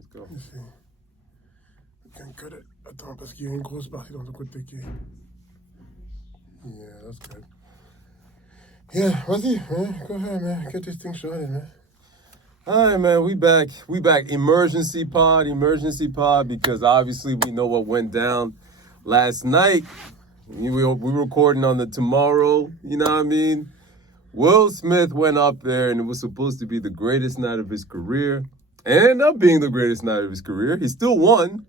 Let's go. Cut it. Attends, parce qu'il y a une grosse partie dans ton côté qui... Yeah, that's good. Yeah, vas-y, man. Go ahead, man. Get this thing started, man. All right, man. We back. Emergency pod, because obviously we know what went down last night. We were recording on the tomorrow, you know what I mean? Will Smith went up there, and it was supposed to be the greatest night of his career. And it ended up being the greatest night of his career. He still won.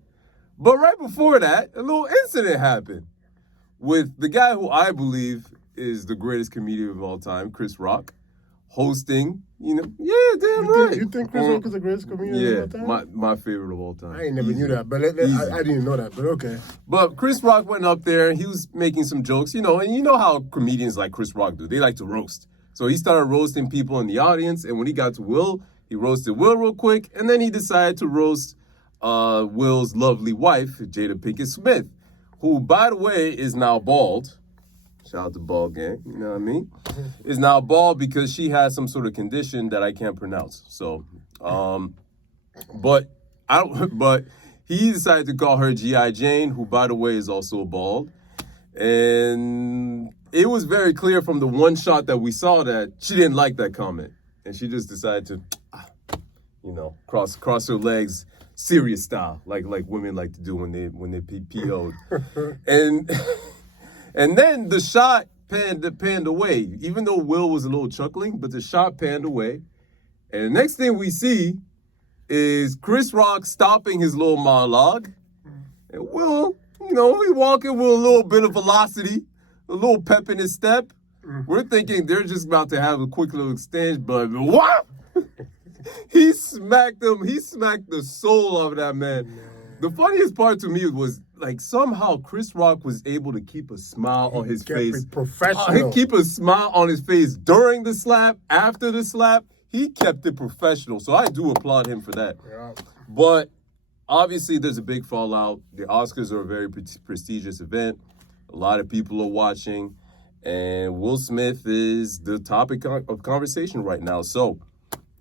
But right before that, a little incident happened with the guy who I believe is the greatest comedian of all time, Chris Rock, hosting, right. You think Chris Rock is the greatest comedian of all time? Yeah, my favorite of all time. I ain't never knew that, but I didn't know that, but okay. But Chris Rock went up there, and he was making some jokes, and you know how comedians like Chris Rock do. They like to roast. So he started roasting people in the audience, and when he got to Will, he roasted Will real quick, and then he decided to roast Will's lovely wife, Jada Pinkett-Smith, who, by the way, is now bald. Shout out to Bald Gang, you know what I mean? Is now bald because she has some sort of condition that I can't pronounce. So, but he decided to call her G.I. Jane, who, by the way, is also bald. And it was very clear from the one shot that we saw that she didn't like that comment. And she just decided to, cross her legs, serious style, like women like to do when they PO'd. And then the shot panned away, even though Will was a little chuckling, but the shot panned away. And the next thing we see is Chris Rock stopping his little monologue. And Will, he walking with a little bit of velocity, a little pep in his step. We're thinking they're just about to have a quick little exchange, but what? He smacked him. He smacked the soul out of that man. The funniest part to me was, somehow Chris Rock was able to keep a smile on his face. Professional. He keep a smile on his face during the slap, after the slap. He kept it professional. So I do applaud him for that. Yeah. But obviously there's a big fallout. The Oscars are a very prestigious event. A lot of people are watching. And Will Smith is the topic of conversation right now. So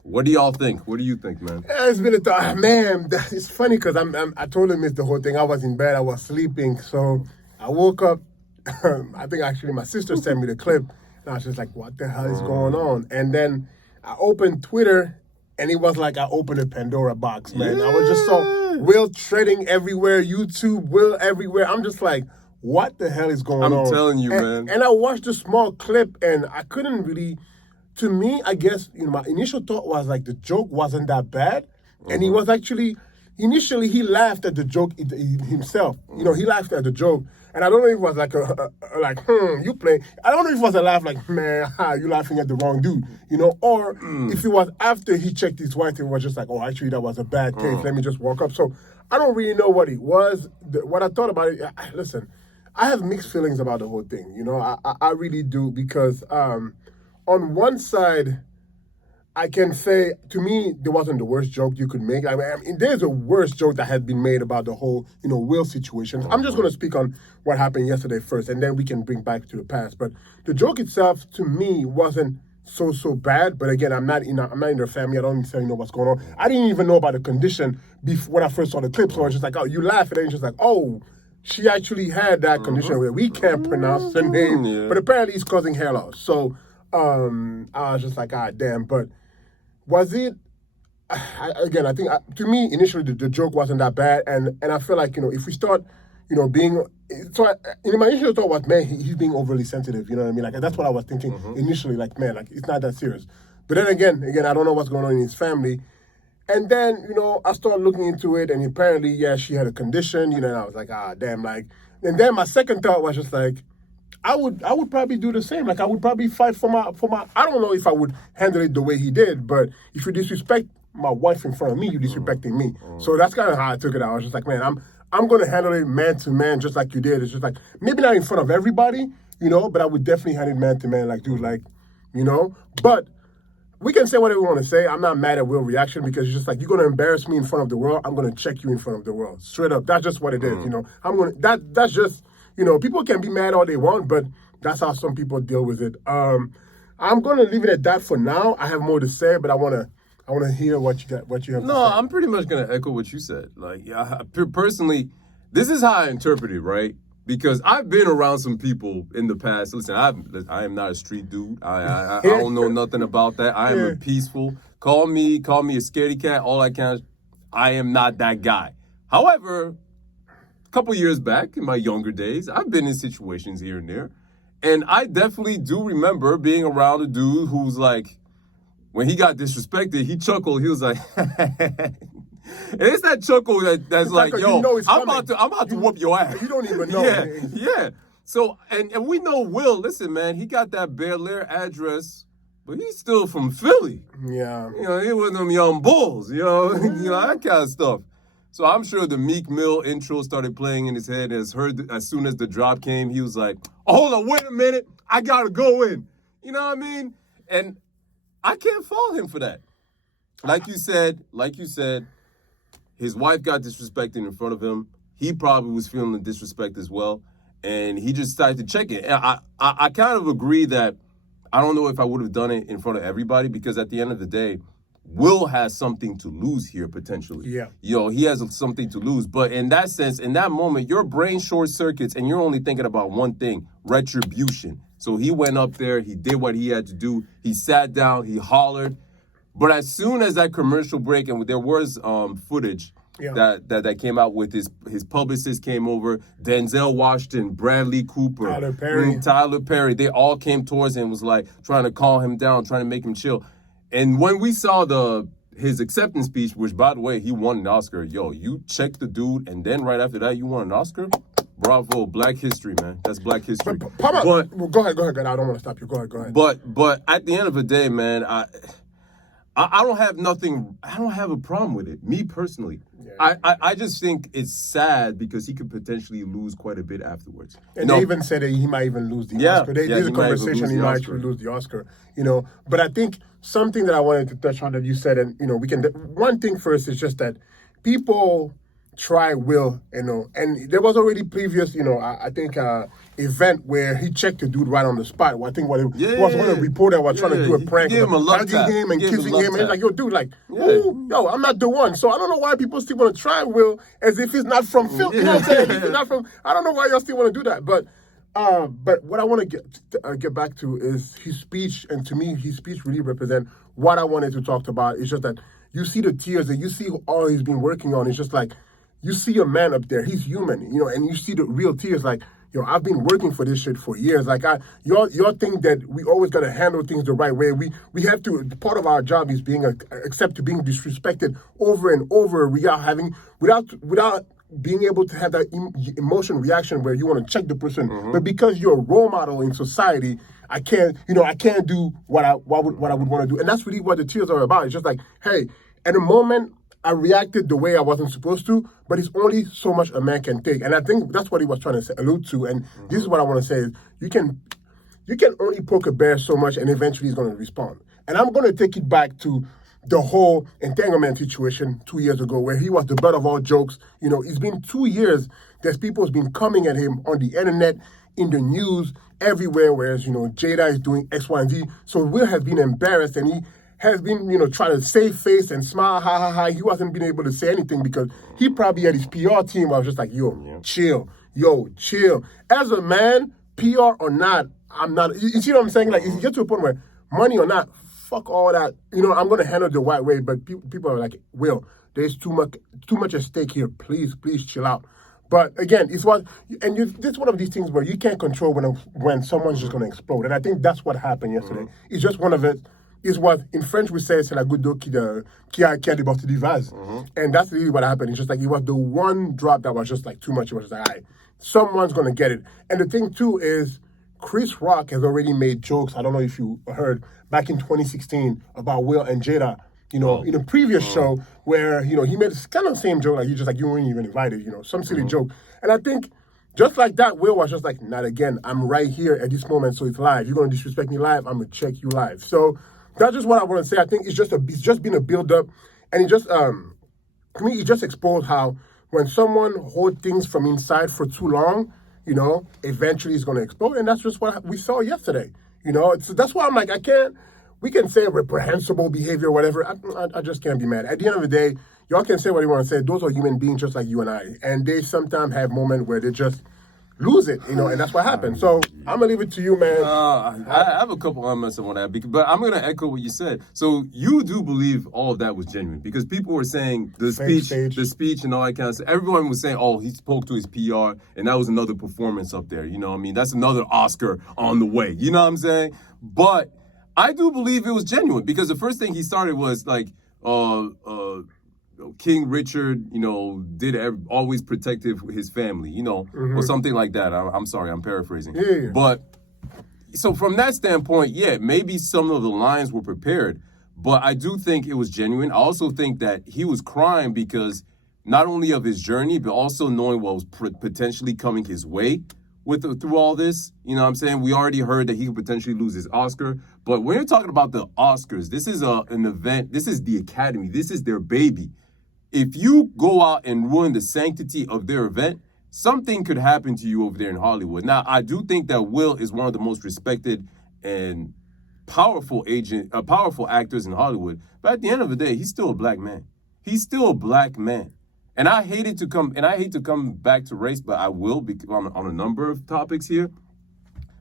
what do y'all think? What do you think, man? Yeah, it's been a thought. Man, it's funny because I totally missed the whole thing. I was in bed. I was sleeping. So I woke up. I think actually my sister sent me the clip. And I was just like, what the hell is going on? And then I opened Twitter, and it was like I opened a Pandora box, man. Yeah. I was just so Will trending everywhere, YouTube, Will everywhere. I'm just like, what the hell is going on? I'm telling you, man. And I watched a small clip, and I couldn't really... To me, I guess, my initial thought was the joke wasn't that bad. And he was actually, initially he laughed at the joke himself. He laughed at the joke. And I don't know if it was you play. I don't know if it was a laugh man, you laughing at the wrong dude, or if it was after he checked his wife, it was just actually that was a bad taste. Let me just walk up. So I don't really know what it was. What I thought about it, listen, I have mixed feelings about the whole thing. I really do because, on one side, I can say, to me, there wasn't the worst joke you could make. I mean, there's a worse joke that had been made about the whole, Will situation. I'm just going to speak on what happened yesterday first, and then we can bring back to the past. But the joke itself, to me, wasn't so bad. But again, I'm not in their family. I don't necessarily know what's going on. I didn't even know about the condition when I first saw the clip. So I was just like, oh, you laugh, and then just like, oh, she actually had that condition where we can't pronounce the name, but apparently it's causing hair loss. So I was just like, damn. But was it, I think, to me, initially, the joke wasn't that bad. And I feel like, if we start, being, so my initial thought was, man, he's being overly sensitive, you know what I mean? That's what I was thinking initially, man, it's not that serious. But then again, I don't know what's going on in his family. And then, I started looking into it, and apparently, she had a condition, and I was like, damn, and then my second thought was just like, I would probably do the same. I would probably fight for my. I don't know if I would handle it the way he did, but if you disrespect my wife in front of me, you're disrespecting me. So that's kind of how I took it out. I was just like, man, I'm going to handle it man to man, just like you did. It's just maybe not in front of everybody, but I would definitely handle it man to man, dude, But we can say whatever we want to say. I'm not mad at Will's reaction because it's just you're going to embarrass me in front of the world. I'm going to check you in front of the world. Straight up. That's just what it is, That's just. People can be mad all they want, but that's how some people deal with it. I'm going to leave it at that for now. I have more to say, but I want to I want to hear what you have to No, say. I'm pretty much gonna echo what you said. Like, personally, this is how I interpret it, right? Because I've been around some people in the past. Listen, I am not a street dude. I don't know nothing about that. I am a peaceful. Call me a scaredy cat. All I can. I am not that guy. However, a couple years back in my younger days, I've been in situations here and there, and I definitely do remember being around a dude who's like, when he got disrespected, he chuckled. He was like, and it's that chuckle that's like, yo, you know I'm about to whoop your ass. You don't even know. Yeah. So, and we know Will, listen, man, he got that Bel Air address, but he's still from Philly. Yeah. You know, he was them young bulls, you know, that kind of stuff. So I'm sure the Meek Mill intro started playing in his head as soon as the drop came. He was like, oh, hold on, wait a minute. I got to go in. You know what I mean? And I can't fault him for that. Like you said, his wife got disrespected in front of him. He probably was feeling the disrespect as well. And he just started to check it. And I kind of agree that I don't know if I would have done it in front of everybody, because at the end of the day, Will has something to lose here potentially. Yeah. He has something to lose. But in that sense, in that moment, your brain short circuits and you're only thinking about one thing, retribution. So he went up there, he did what he had to do. He sat down, he hollered. But as soon as that commercial break, and there was footage that came out with his publicist came over, Denzel Washington, Bradley Cooper, Tyler Perry, they all came towards him and was like trying to calm him down, trying to make him chill. And when we saw his acceptance speech, which, by the way, he won an Oscar. Yo, you check the dude, and then right after that, you won an Oscar? Bravo, Black history, man. That's Black history. But well, go ahead. I don't want to stop you. Go ahead. But at the end of the day, man, I don't have nothing. I don't have a problem with it. Me personally, I just think it's sad because he could potentially lose quite a bit afterwards. And they even said that he might even lose the Oscar. There's a conversation he might actually lose the Oscar. You know, but I think something that I wanted to touch on that you said, and we can. One thing first is just that people try Will, and there was already previous, I think event where he checked the dude right on the spot. Well, I think was one of the reporters was trying to do a prank, hugging him and kissing him, and he's like, yo, dude, like, ooh, yo, I'm not the one. So I don't know why people still want to try Will as if he's not from Philly. You know what I'm saying? If he's not from, I don't know why y'all still want to do that, but what I want to get back to is his speech, and to me, his speech really represents what I wanted to talk about. It's just that you see the tears, and you see all he's been working on. It's just like, you see a man up there, he's human, and you see the real tears, like, I've been working for this shit for years. Like, y'all think that we always got to handle things the right way. We have to, part of our job is accept to being disrespected over and over without being able to have that emotion reaction where you want to check the person. Mm-hmm. But because you're a role model in society, I can't do what I would want to do. And that's really what the tears are about. It's just like, hey, at a moment, I reacted the way I wasn't supposed to, but it's only so much a man can take. And I think that's what he was trying to allude to. And this is what I want to say is you can only poke a bear so much, and eventually he's going to respond. And I'm going to take it back to the whole entanglement situation 2 years ago where he was the butt of all jokes. It's been 2 years that people's been coming at him on the internet, in the news, everywhere, whereas, Jada is doing X, Y, and Z. So Will has been embarrassed, and he has been, trying to save face and smile, ha, ha, ha. He wasn't being able to say anything because he probably had his PR team was just like, chill. As a man, PR or not, I'm not, you see what I'm saying? Like, if you get to a point where money or not, fuck all that. I'm going to handle it the right way, but people are like, Will, there's too much at stake here. Please chill out. But again, this is one of these things where you can't control when someone's just going to explode. And I think that's what happened yesterday. Mm-hmm. It's just one of it. Is what in French we say c'est la goutte d'eau qui a débordé du vase. Mm-hmm. And that's really what happened. It's just like it was the one drop that was just like too much. It was just like, all right, someone's going to get it. And the thing too is Chris Rock has already made jokes. I don't know if you heard back in 2016 about Will and Jada, in a previous show where, he made this kind of same joke. Like you weren't even invited, some silly joke. And I think just like that, Will was just like, not again. I'm right here at this moment. So it's live. You're going to disrespect me live. I'm going to check you live. So that's just what I want to say. I think it's just been a build-up, and it just to me it just exposed how when someone holds things from inside for too long, eventually it's going to explode, and that's just what we saw yesterday. That's why I'm like, I can't. we can say reprehensible behavior or whatever. I just can't be mad. At the end of the day, y'all can say what you want to say. Those are human beings just like you and I. And they sometimes have moments where they just lose it, and that's what happens. So I'm going to leave it to you, man. I have a couple comments on that, but I'm going to echo what you said. So you do believe all of that was genuine, because people were saying the speech and all that kind of stuff. Everyone was saying, oh, he spoke to his PR, and that was another performance up there. You know what I mean? That's another Oscar on the way. You know what I'm saying? But I do believe it was genuine, because the first thing he started was like, King Richard, always protective his family, or something like that. I'm sorry, I'm paraphrasing. Yeah. But so from that standpoint, yeah, maybe some of the lines were prepared, but I do think it was genuine. I also think that he was crying because not only of his journey, but also knowing what was potentially coming his way through all this. You know what I'm saying? We already heard that he could potentially lose his Oscar, but when you're talking about the Oscars, this is an event. This is the Academy. This is their baby. If you go out and ruin the sanctity of their event, something could happen to you over there in Hollywood. Now, I do think that Will is one of the most respected and powerful actors in Hollywood. But at the end of the day, he's still a black man. He's still a black man. And I hate to come back to race, but I will on a number of topics here.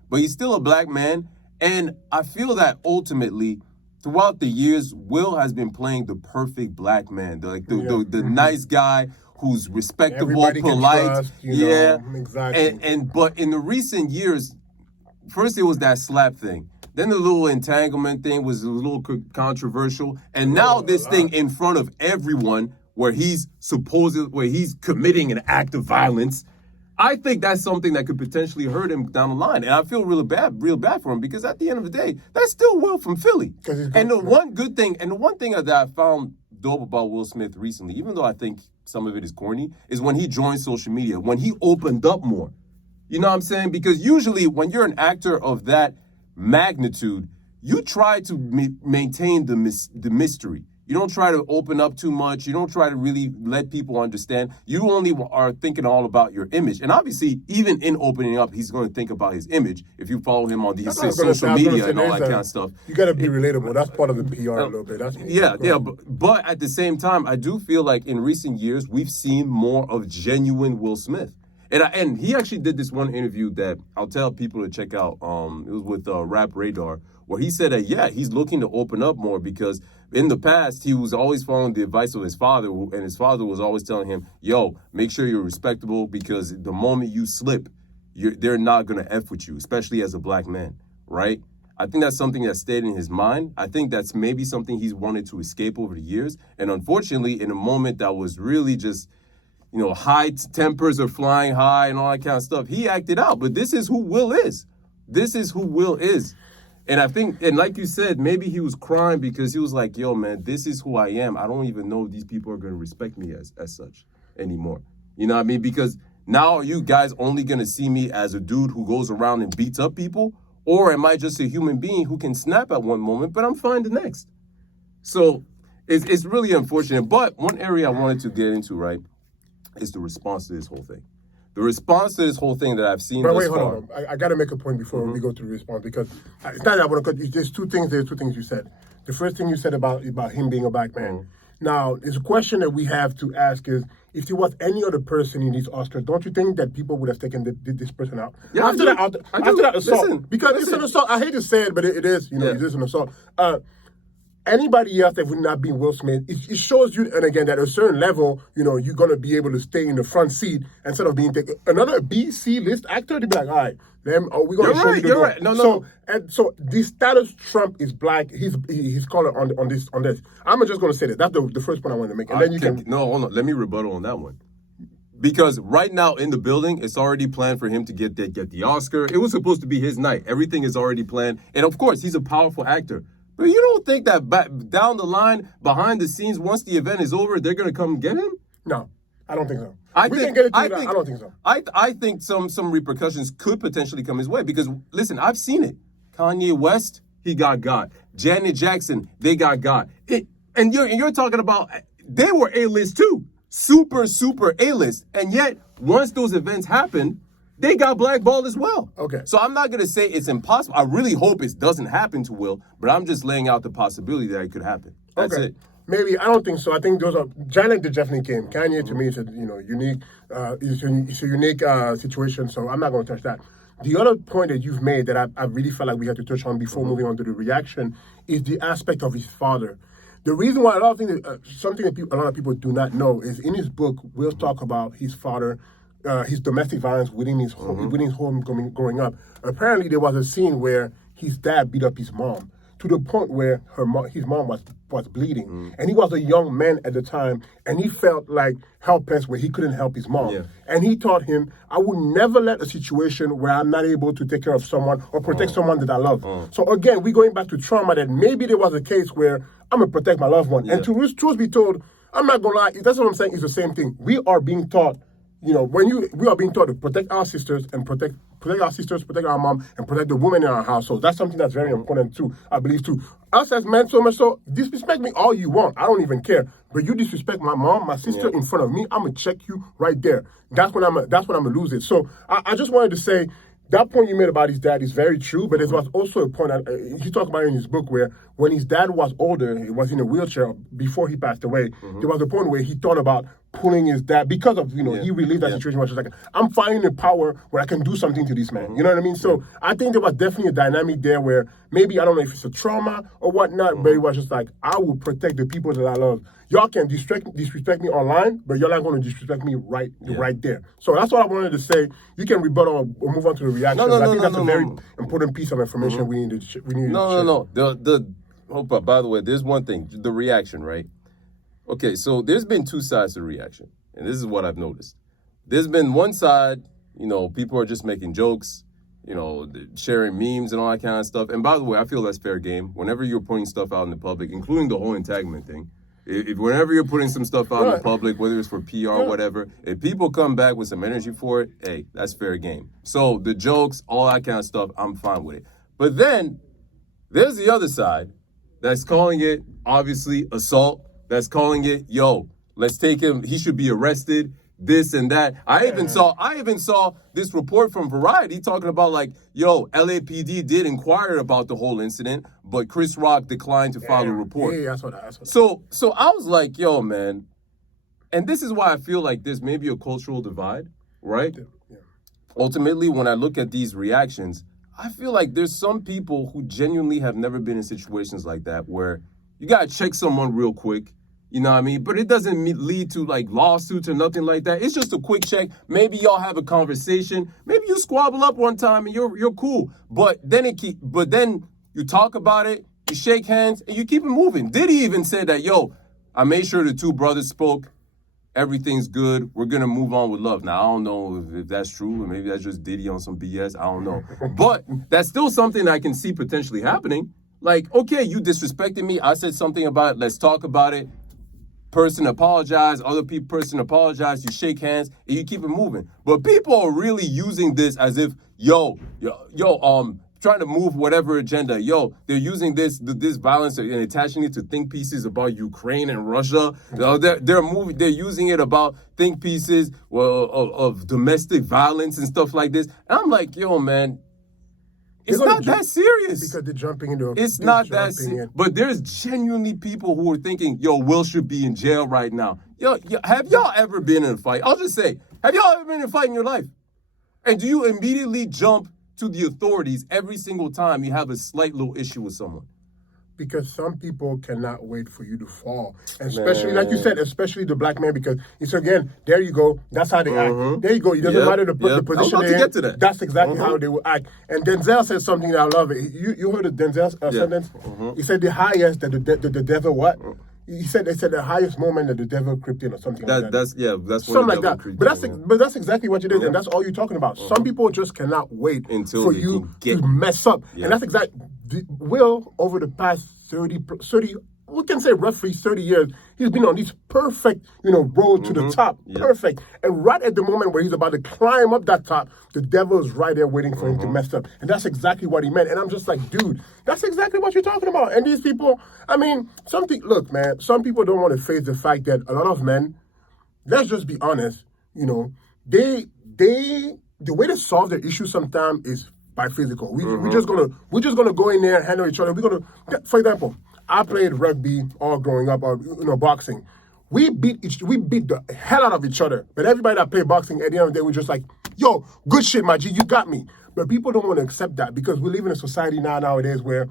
But he's still a black man. And I feel that ultimately, throughout the years, Will has been playing the perfect black man, the nice guy who's respectable, everybody polite. Can trust, exactly. But in the recent years, first it was that slap thing, then the little entanglement thing was a little controversial, and now this thing in front of everyone, where he's committing an act of violence. I think that's something that could potentially hurt him down the line. And I feel real bad for him, because at the end of the day, that's still Will from Philly. And the one thing that I found dope about Will Smith recently, even though I think some of it is corny, is when he joined social media, when he opened up more. You know what I'm saying? Because usually when you're an actor of that magnitude, you try to maintain the mystery. You don't try to open up too much. You don't try to really let people understand. You only are thinking all about your image. And obviously, even in opening up, he's going to think about his image. If you follow him on these social media and all that kind of stuff. You got to be relatable. That's part of the PR a little bit. But at the same time, I do feel like in recent years, we've seen more of genuine Will Smith. And he actually did this one interview that I'll tell people to check out. It was with Rap Radar, where he said that, he's looking to open up more, because in the past, he was always following the advice of his father, and his father was always telling him, yo, make sure you're respectable, because the moment you slip, they're not going to F with you, especially as a black man, right? I think that's something that stayed in his mind. I think that's maybe something he's wanted to escape over the years. And unfortunately, in a moment that was really just, high tempers are flying high and all that kind of stuff, he acted out. But this is who Will is. And I think, and like you said, maybe he was crying because he was like, yo, man, this is who I am. I don't even know if these people are going to respect me as such anymore. You know what I mean? Because now are you guys only going to see me as a dude who goes around and beats up people? Or am I just a human being who can snap at one moment, but I'm fine the next? So it's really unfortunate. But one area I wanted to get into, right, is the response to this whole thing. The response to this whole thing that I've seen hold on. I got to make a point before we go to the response, because it's not that I want to cut you. There's two things you said. The first thing you said about him being a black man. Now, there's a question that we have to ask is, if there was any other person in these Oscars, don't you think that people would have taken this person out? Yeah, after that assault. Because it's an assault. I hate to say it, but it is, it is an assault. Anybody else that would not be Will Smith, it shows you, and again, that at a certain level, you're going to be able to stay in the front seat instead of being another B, C list actor to be like, all right, we're going to show you the door. Right. No. So the status Trump is black, he's color on this. I'm just going to say that. That's the first point I want to make. And then you can... No, hold on. Let me rebuttal on that one. Because right now in the building, it's already planned for him to get the Oscar. It was supposed to be his night. Everything is already planned. And of course, he's a powerful actor. But you don't think that down the line, behind the scenes, once the event is over, they're going to come get him? No, I don't think so. I don't think so. I think some repercussions could potentially come his way, because, listen, I've seen it. Kanye West, he got. Janet Jackson, they got. And you're talking about, they were A-list too. Super A-list. And yet, once those events happened, they got blackballed as well. Okay. So I'm not going to say it's impossible. I really hope it doesn't happen to Will, but I'm just laying out the possibility that it could happen. That's it. Maybe, I don't think so. I think those are, Janet definitely came. Kanye to me is a, unique, it's a unique situation, so I'm not going to touch that. The other point that you've made that I really felt like we had to touch on before moving on to the reaction is the aspect of his father. The reason why something that a lot of people do not know is in his book, Will talk about his father, his domestic violence within his home growing up. Apparently, there was a scene where his dad beat up his mom to the point where his mom was bleeding. And he was a young man at the time, and he felt like helpless where he couldn't help his mom. Yeah. And he taught him, I would never let a situation where I'm not able to take care of someone or protect someone that I love. So again, we're going back to trauma that maybe there was a case where I'm going to protect my loved one. Yeah. And truth be told, I'm not going to lie, that's what I'm saying, it's the same thing. We are being taught, we are being taught to protect our sisters and protect our sisters, protect our mom, and protect the women in our household. That's something that's very important too, I believe too. Us as men, so much so, disrespect me all you want. I don't even care. But you disrespect my mom, my sister in front of me, I'm gonna check you right there. That's when I'm gonna lose it. So I just wanted to say, that point you made about his dad is very true, but there was also a point, he talked about it in his book, where when his dad was older, he was in a wheelchair before he passed away, there was a point where he thought about pulling his dad, because of, he relived that situation, was just like, I'm finding the power where I can do something to this man, you know what I mean? So I think there was definitely a dynamic there where maybe, I don't know if it's a trauma or whatnot, but it was just like, I will protect the people that I love. Y'all can disrespect me online, but you're not going to disrespect me right there. So that's what I wanted to say. You can rebuttal or move on to the reaction. I think that's a very important piece of information we need to share. By the way, there's one thing, the reaction, right? Okay, so there's been two sides to the reaction, and this is what I've noticed. There's been one side, people are just making jokes, sharing memes and all that kind of stuff. And by the way, I feel that's fair game. Whenever you're putting stuff out in the public, including the whole entanglement thing, whenever you're putting some stuff out in the public, whether it's for PR or whatever, if people come back with some energy for it, hey, that's fair game. So the jokes, all that kind of stuff, I'm fine with it. But then there's the other side that's calling it, obviously, assault. That's calling it, let's take him, he should be arrested, this and that. I even saw this report from Variety talking about LAPD did inquire about the whole incident, but Chris Rock declined to file a report. Yeah, that's what I So I was like, man, and this is why I feel like there's maybe a cultural divide, right? Yeah. Ultimately, when I look at these reactions, I feel like there's some people who genuinely have never been in situations like that where you got to check someone real quick. You know what I mean? But it doesn't lead to lawsuits or nothing like that. It's just a quick check. Maybe y'all have a conversation. Maybe you squabble up one time and you're cool. But then you talk about it, you shake hands, and you keep it moving. Diddy even said that, I made sure the two brothers spoke. Everything's good. We're going to move on with love. Now, I don't know if that's true, or maybe that's just Diddy on some BS. I don't know. But that's still something I can see potentially happening. Okay, you disrespected me. I said something about it. Let's talk about it. Person apologize, other person apologize, you shake hands, and you keep it moving. But people are really using this as if, trying to move whatever agenda. They're using this violence and attaching it to think pieces about Ukraine and Russia. They're using it about think pieces of domestic violence and stuff like this. And I'm like, man, it's not that serious. Because they're jumping into It's not that serious. But there's genuinely people who are thinking, Will should be in jail right now. Have y'all ever been in a fight? I'll just say, have y'all ever been in a fight in your life? And do you immediately jump to the authorities every single time you have a slight little issue with someone? Because some people cannot wait for you to fall. And especially, like you said, especially the black man, because it's, again, there you go. That's how they act. There you go. It doesn't matter the position they're in. To that. That's exactly how they will act. And Denzel said something that I love. You heard of Denzel's sentence? He said the highest that the devil what? They said the highest moment that the devil crept in or something like that. That's something like that. But that's exactly what you did, and that's all you're talking about. Some people just cannot wait for you to mess up. And that's exactly Will, over the past 30, we can say roughly 30 years, he's been on this perfect, road to the top. Perfect. And right at the moment where he's about to climb up that top, the devil is right there waiting for him to mess up. And that's exactly what he meant. And I'm just like, dude, that's exactly what you're talking about. And these people, look, man, some people don't want to face the fact that a lot of men, let's just be honest, they the way to solve the issue sometimes is by physical. We're just gonna go in there and handle each other. For example, I played rugby all growing up, or boxing. We beat the hell out of each other. But everybody that played boxing, at the end of the day, we're just like, yo, good shit, my G, you got me. But people don't want to accept that because we live in a society nowadays where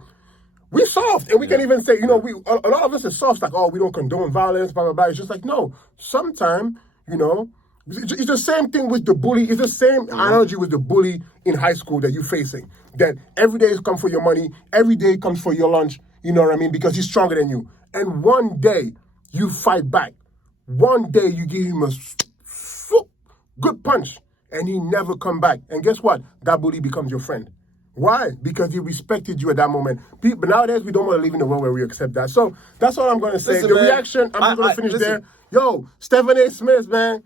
we're soft, and we can even say, a lot of us are soft, like, oh, we don't condone violence, blah, blah, blah. It's just like, no, sometimes, it's the same thing with the bully. It's the same analogy with the bully in high school that you're facing. That every day comes for your money, every day comes for your lunch, you know what I mean? Because he's stronger than you. And one day, you fight back. One day, you give him a good punch, and he never come back. And guess what? That bully becomes your friend. Why? Because he respected you at that moment. But nowadays, we don't want to live in a world where we accept that. So that's all I'm going to say. Listen, the man, reaction, I'm going to finish there. Yo, Stephanie Smith, man.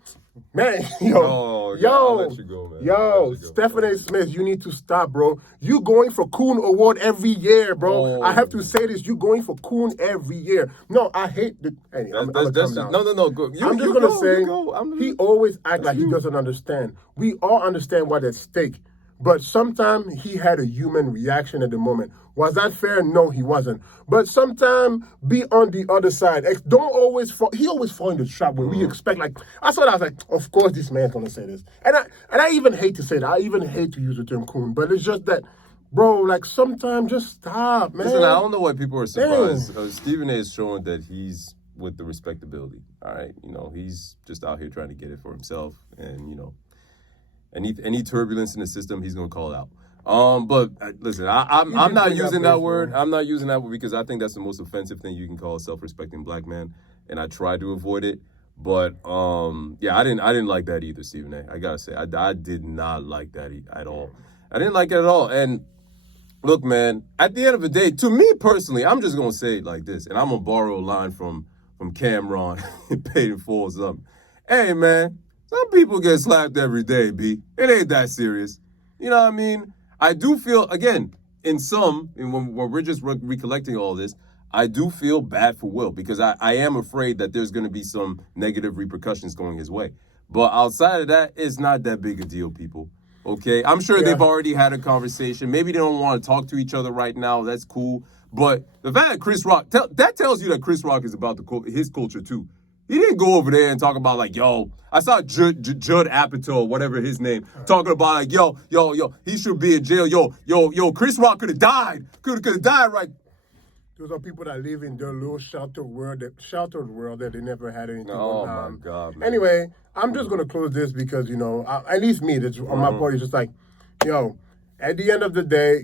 I'll let you go, man. Stephanie Smith, you need to stop, bro. You going for Coon Award every year, bro. I have to say this. You going for Coon every year. No, I hate the... Hey, no. Go. I'm just going to say, he always act like he doesn't understand. We all understand what's at stake. But sometimes he had a human reaction at the moment. Was that fair? No, he wasn't. But sometimes be on the other side. Don't always fall. He always fall in the trap where we expect, like, I was like, of course this man's going to say this. And I even hate to say that. I even hate to use the term coon. But it's just that, bro, like, sometimes just stop, man. Listen, I don't know why people are surprised. Stephen A is showing that he's with the respectability. All right. He's just out here trying to get it for himself. And, any turbulence in the system, he's gonna call it out. But listen, I'm not using that word. I'm not using that word because I think that's the most offensive thing you can call a self-respecting black man, and I try to avoid it. But I didn't like that either, Stephen A. I gotta say, I did not like that at all. I didn't like it at all. And look, man, at the end of the day, to me personally, I'm just gonna say it like this, and I'm gonna borrow a line from Cameron and Payne or something. Hey, man. Some people get slapped every day, B. It ain't that serious. You know what I mean? I do feel, again, when we're just recollecting all this, I do feel bad for Will because I am afraid that there's going to be some negative repercussions going his way. But outside of that, it's not that big a deal, people. Okay? I'm sure they've already had a conversation. Maybe they don't want to talk to each other right now. That's cool. But the fact that Chris Rock, that tells you that Chris Rock is about his culture too. He didn't go over there and talk about like, yo, I saw Judd Apatow, whatever his name, talking about like, yo, he should be in jail. Yo, Chris Rock could have died. Could have died, right? Those are people that live in their little sheltered world that they never had anything. Oh, my God, man. Anyway, I'm just going to close this because, at least me, that's on my part, is just like, at the end of the day,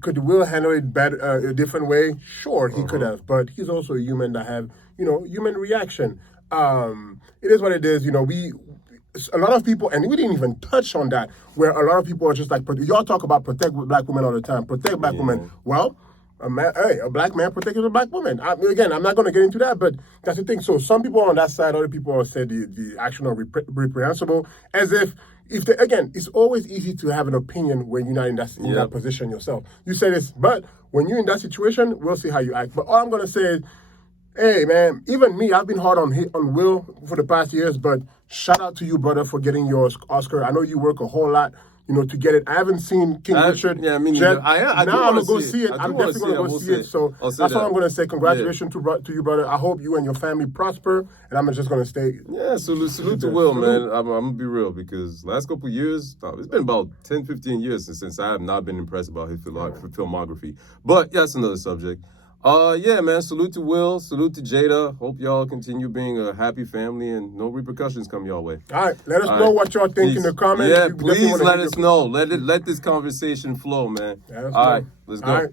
could Will handle it better, a different way? Sure, he could have, but he's also a human that have, human reaction. It is what it is. A lot of people, and we didn't even touch on that, where a lot of people are just like, y'all talk about protect black women all the time. Protect black women. Well, a black man protecting a black woman. Again, I'm not going to get into that, but that's the thing. So some people are on that side, other people are said the action are reprehensible, as if again, it's always easy to have an opinion when you're not in that position yourself. You say this, but when you're in that situation, we'll see how you act. But all I'm going to say is, hey, man, even me, I've been hard on Will for the past years, but shout out to you, brother, for getting your Oscar. I know you work a whole lot, to get it. I haven't seen King Richard. Yeah, I mean, yet. I'm going to go see it. I'm definitely going to go see it. So that's what I'm going to say. Congratulations to you, brother. I hope you and your family prosper, and I'm just going to stay. Yeah, salute to Will, man. I'm going to be real because last couple of years, it's been about 10, 15 years since I have not been impressed about his filmography. But yeah, that's another subject. Yeah, man, salute to Will, salute to Jada. Hope y'all continue being a happy family and no repercussions come your way. All right, let us know what y'all think in the comments. Yeah, please let us know. Let this conversation flow, man. All right, let's go. All right.